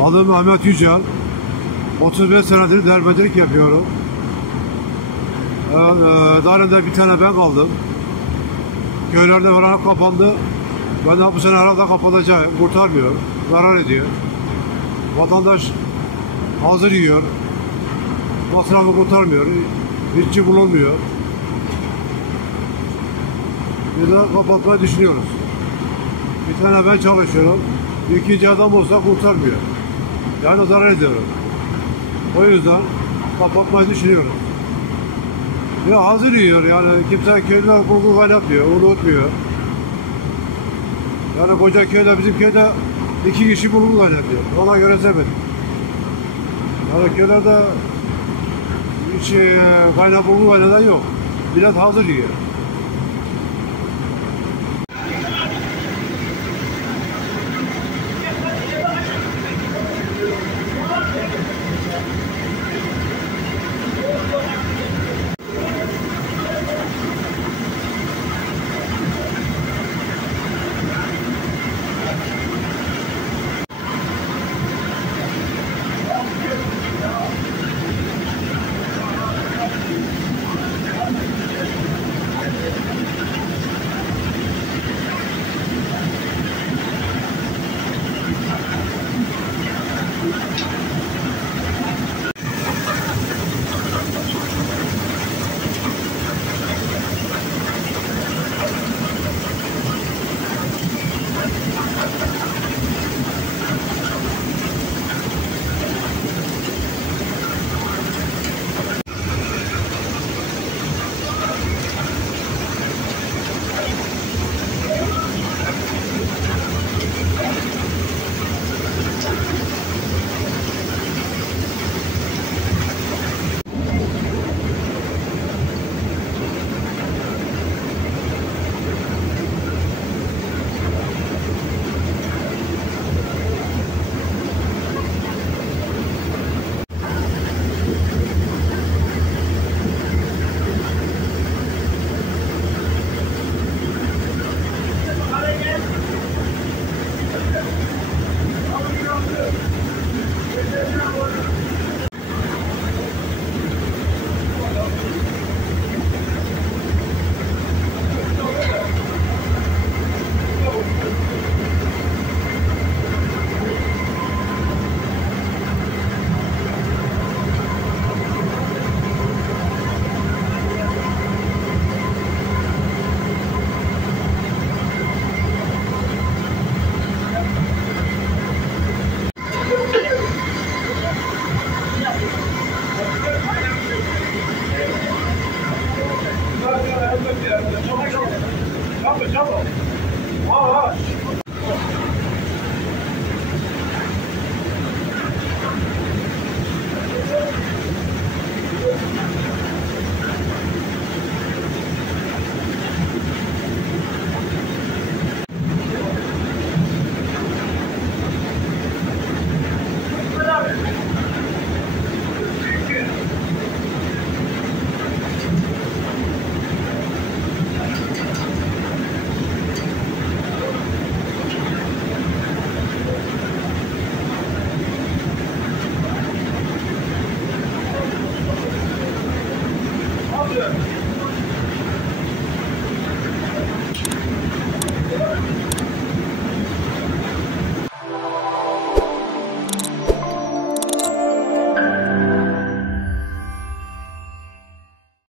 Adım Mehmet Yücel. 35 senedir derbederlik yapıyorum. Darında bir tane ben kaldım. Köylerde falan kapandı. Ben de bu sene herhalde kapatacağım. Kurtarmıyor. Zarar ediyor. Vatandaş hazır yiyor. Masrafı kurtarmıyor. İşçi bulunmuyor. Bir de kapatmayı düşünüyoruz. Bir tane ben çalışıyorum. İkinci adam olsa kurtarmıyor. Yani zarar ediyorum. O yüzden kapatmayı düşünüyorum. Ya hazır yiyor yani, kimse köylüler bulgur kaynatmıyor, unutmuyor. Yani koca köyde, bizim köyde 2 kişi bulgur kaynatıyor. Ona göre sepet. Yani köylerde hiç bulgur kaynatan yok. Millet hazır yiyor.